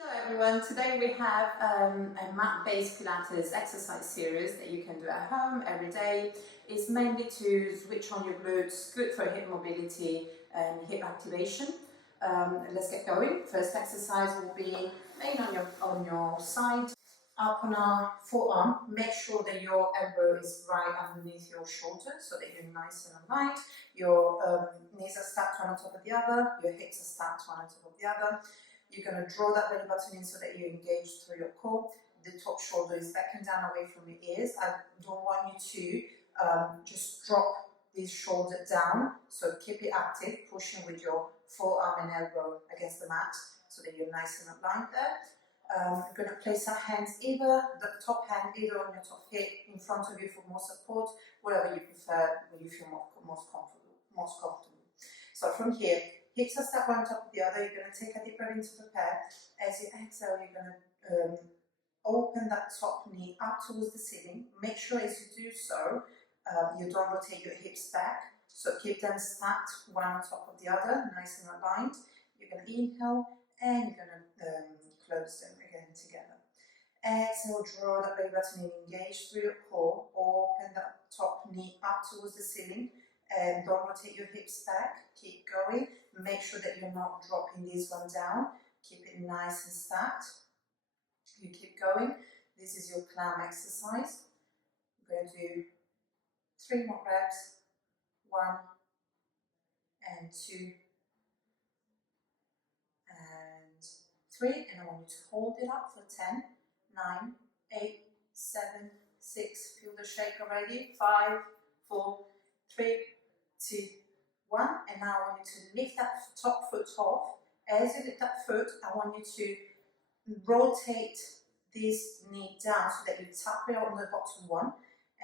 Hello everyone, today we have a mat-based Pilates exercise series that you can do at home every day. It's mainly to switch on your glutes, good for hip mobility and hip activation. Let's get going. First exercise will be laying on your side, up on our forearm. Make sure that your elbow is right underneath your shoulder so that you're nice and aligned. Your knees are stacked one on top of the other, your hips are stacked one on top of the other. You're going to draw that belly button in so that you engage through your core. The top shoulder is back and down away from your ears. I don't want you to just drop this shoulder down. So keep it active, pushing with your forearm and elbow against the mat so that you're nice and aligned there. We're going to place our hands either, the top hand either on your top hip, in front of you for more support, whatever you prefer, where you feel most comfortable. So from here, hips are stacked one on top of the other. You're going to take a deep breath in to prepare. As you exhale, you're going to open that top knee up towards the ceiling. Make sure as you do so, you don't rotate your hips back. So keep them stacked one on top of the other, nice and aligned. You're going to inhale and you're going to close them again together. Exhale, draw that belly button in, engage through your core. Open that top knee up towards the ceiling. And don't rotate your hips back. Keep going. Make sure that you're not dropping this one down. Keep it nice and stacked. You keep going. This is your climb exercise. We're going to do 3 more reps. 1 and 2 and 3. And I want you to hold it up for 10, 9, 8, 7, 6. Feel the shake already. 5, 4, 3, 2, 1. And now I want you to lift that top foot off. As you lift that foot, I want you to rotate this knee down so that you tap it on the bottom one.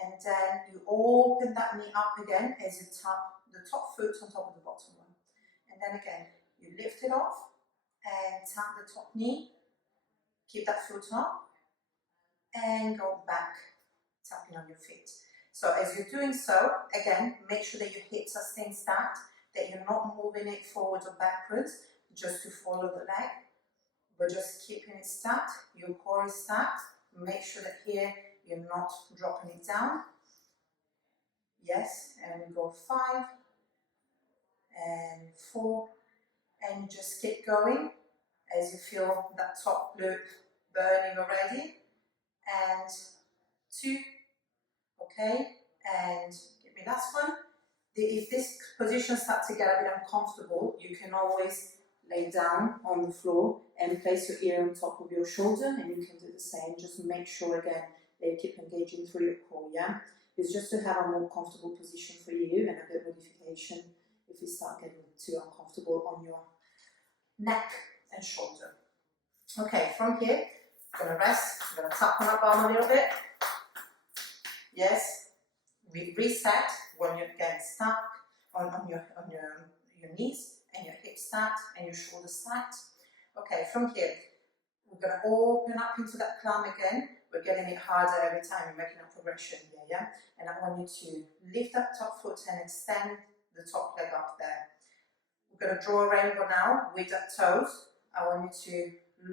And then you open that knee up again as you tap the top foot on top of the bottom one. And then again, you lift it off and tap the top knee. Keep that foot up and go back, tapping on your feet. So as you're doing so, again, make sure that your hips are staying stacked, that you're not moving it forward or backwards, just to follow the leg, but just keeping it stacked. Your core is stacked. Make sure that here you're not dropping it down. Yes, and we go 5 and 4, and just keep going as you feel that top glute burning already. And 2. Okay, and give me last one. If this position starts to get a bit uncomfortable, you can always lay down on the floor and place your ear on top of your shoulder, and you can do the same. Just make sure again that you keep engaging through your core, yeah? It's just to have a more comfortable position for you and a bit of modification if you start getting too uncomfortable on your neck and shoulder. Okay, from here, I'm going to rest. I'm going to tap on that arm a little bit. Yes, we reset when you're getting stuck on your knees and your hips stacked and your shoulders stacked. Okay, from here, we're going to open up into that climb again. We're getting it harder every time. We're making a progression here, yeah? And I want you to lift that top foot and extend the top leg up there. We're going to draw a rainbow now with that toes. I want you to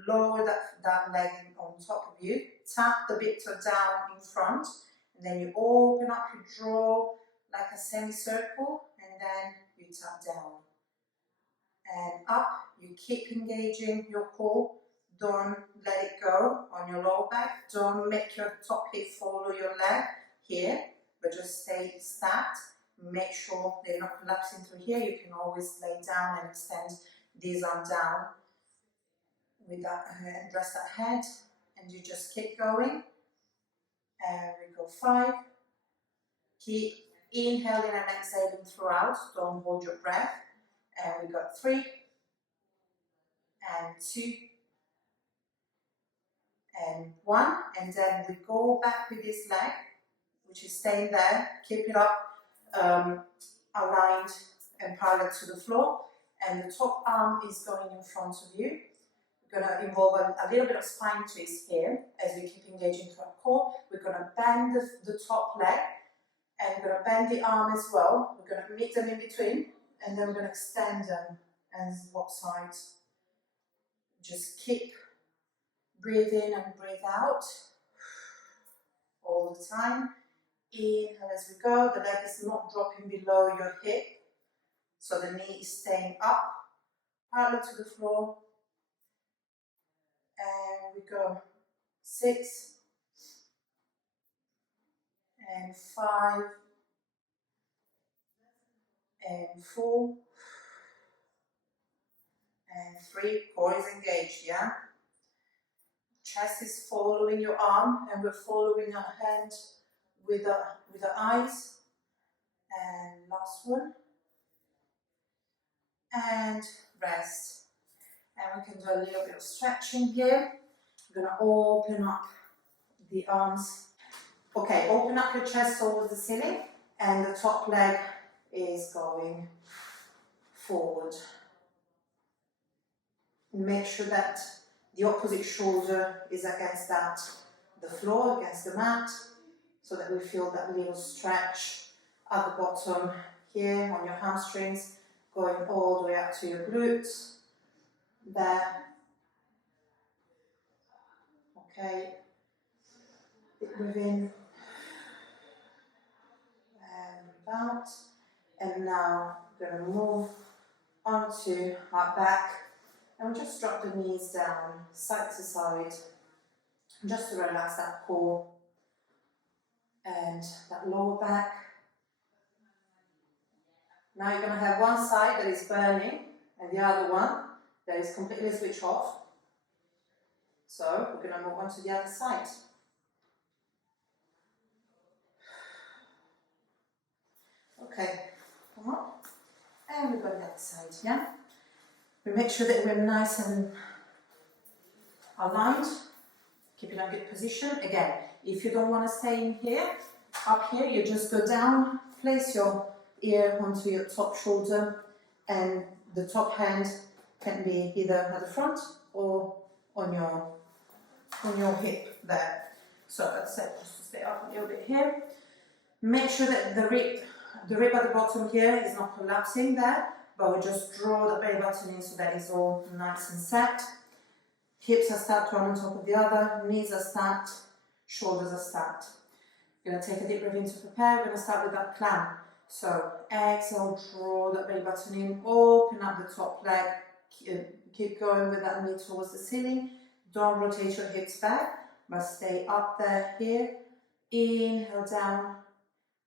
lower that leg on top of you. Tap the big toe down in front. And then you open up, you draw like a semicircle, and then you tap down. And up, you keep engaging your core. Don't let it go on your lower back. Don't make your top hip follow your leg here, but just stay stacked. Make sure they're not collapsing through here. You can always lay down and extend this arm down with that, and rest that head, and you just keep going. And we go 5. Keep inhaling and exhaling throughout. Don't hold your breath. And we got 3 and 2 and 1. And then we go back with this leg, which is staying there. Keep it up, aligned and parallel to the floor. And the top arm is going in front of you. We're going to involve a little bit of spine twist here as we keep engaging through our core. We're going to bend the top leg, and we're going to bend the arm as well. We're going to meet them in between, and then we're going to extend them and swap sides. Just keep Breathe in and breathe out all the time. Inhale as we go. The leg is not dropping below your hip, so the knee is staying up, parallel to the floor. And we go 6 and 5 and 4 and 3. Core is engaged, yeah? Chest is following your arm, and we're following our hand with the eyes. And last one. And rest. And we can do a little bit of stretching here. We're going to open up the arms. Okay, open up your chest towards the ceiling, and the top leg is going forward. Make sure that the opposite shoulder is against the floor, against the mat, so that we feel that little stretch at the bottom here on your hamstrings, going all the way up to your glutes. There. Okay. Breathe in and breathe out. And now we're going to move onto our back, and we'll just drop the knees down side to side, just to relax that core and that lower back. Now you're going to have one side that is burning and the other one that is completely switched off. So we're going to move on to the other side. Okay, come on. And we go to the other side, yeah? We make sure that we're nice and aligned. Keep it in a good position. Again, if you don't want to stay in here, up here, you just go down, place your ear onto your top shoulder, and the top hand can be either at the front or on your hip there. So that's it, just to stay up a little bit here. Make sure that the rib at the bottom here is not collapsing there, but we just draw the belly button in so that it's all nice and set. Hips are stacked one on top of the other, knees are stacked, shoulders are stacked. You're going to take a deep breath in to prepare. We're going to start with that clamp. So exhale, draw that belly button in, open up the top leg, keep going with that knee towards the ceiling. Don't rotate your hips back, but stay up there here. Inhale down,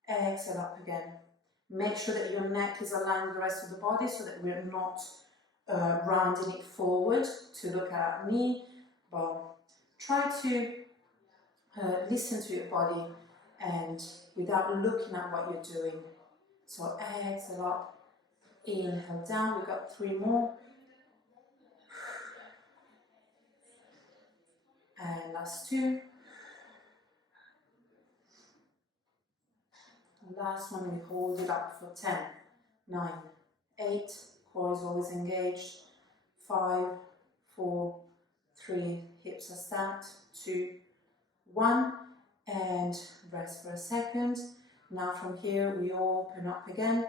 exhale up again. Make sure that your neck is aligned with the rest of the body so that we're not rounding it forward to look at our knee. But try to listen to your body and without looking at what you're doing. So exhale up, inhale down. We've got 3 more. And last 2. Last one, we hold it up for 10, 9, 8, core is always engaged, 5, 4, 3, hips are stacked, 2, 1, and rest for a second. Now from here we open up again,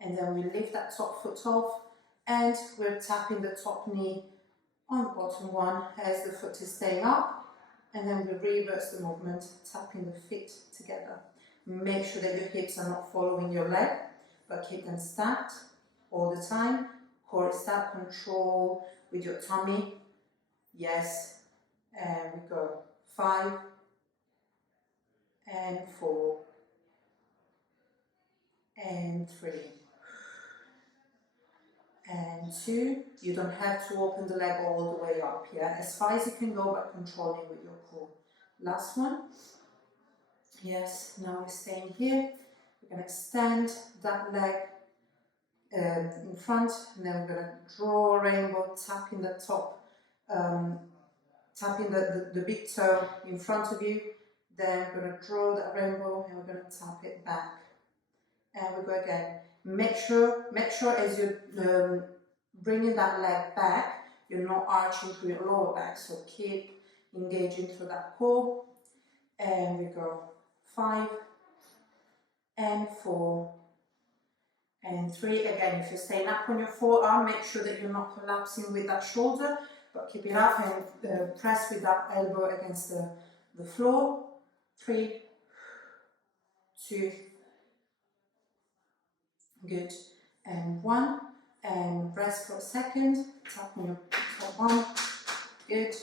and then we lift that top foot off, and we're tapping the top knee on the bottom one as the foot is staying up, and then we reverse the movement, tapping the feet together. Make sure that your hips are not following your leg, but keep them stacked all the time. Core is stacked, control with your tummy. Yes, and we go 5 and 4 and 3 and 2. You don't have to open the leg all the way up, yeah? As far as you can go, but controlling with your core. Last one. Yes, now we're staying here. We're going to extend that leg in front, and then we're going to draw a rainbow, tapping the top, tapping the big toe in front of you. Then we're going to draw that rainbow, and we're going to tap it back. And we go again. Make sure as you're bringing that leg back, you're not arching through your lower back. So keep engaging through that core. And we go 5 and 4 and 3. Again, if you're staying up on your forearm, make sure that you're not collapsing with that shoulder, but keep it up and press with that elbow against the floor. 3, 2, good, and 1, and rest for a second, tap on your top 1, good.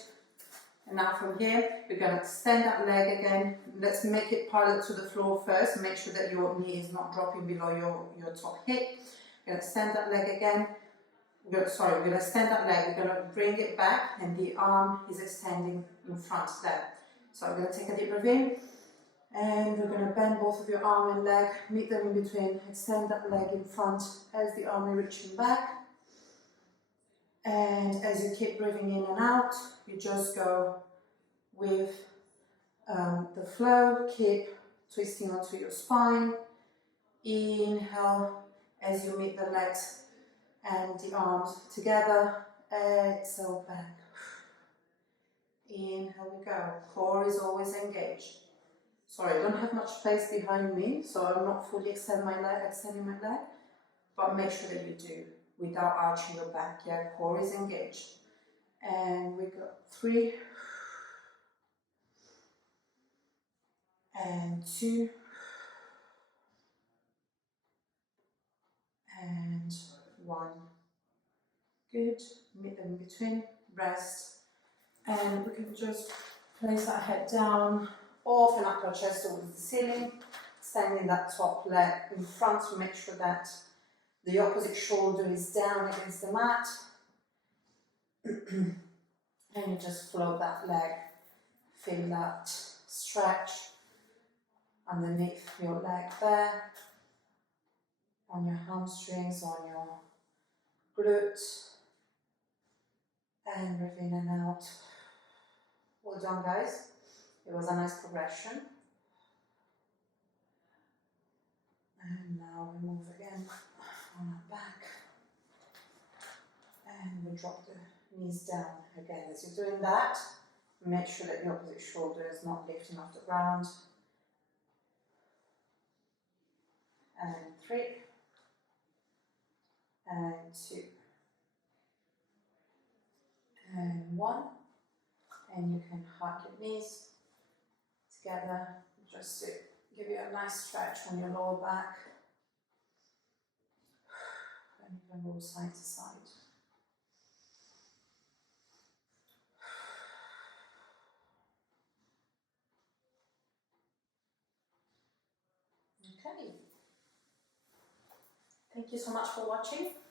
And now from here, we're going to extend that leg again. Let's make it parallel to the floor first. Make sure that your knee is not dropping below your top hip. We're going to extend that leg again. We're going to extend that leg. We're going to bring it back, and the arm is extending in front there. So we're going to take a deep breath in, and we're going to bend both of your arm and leg, meet them in between, extend that leg in front as the arm is reaching back. And as you keep breathing in and out, you just go with the flow, keep twisting onto your spine. Inhale as you meet the legs and the arms together. Exhale back. Inhale we go. Core is always engaged. Sorry, I don't have much space behind me, so I'm not fully extending my leg, but make sure that you do without arching your back. Yeah, core is engaged. And we go 3, and 2, and 1. Good. Meet them in between. Rest. And we can just place our head down, open up our chest towards the ceiling, extending that top leg in front to make sure that the opposite shoulder is down against the mat. And you just float that leg, feel that stretch underneath your leg there, on your hamstrings, on your glutes, and breathe in and out. Well done, guys. It was a nice progression. And now we move again on our back, and we drop the knees down again. As you're doing that, make sure that the opposite shoulder is not lifting off the ground. And 3, and 2, and 1, and you can hug your knees together just to give you a nice stretch on your lower back, and you can roll side to side. Okay. Thank you so much for watching.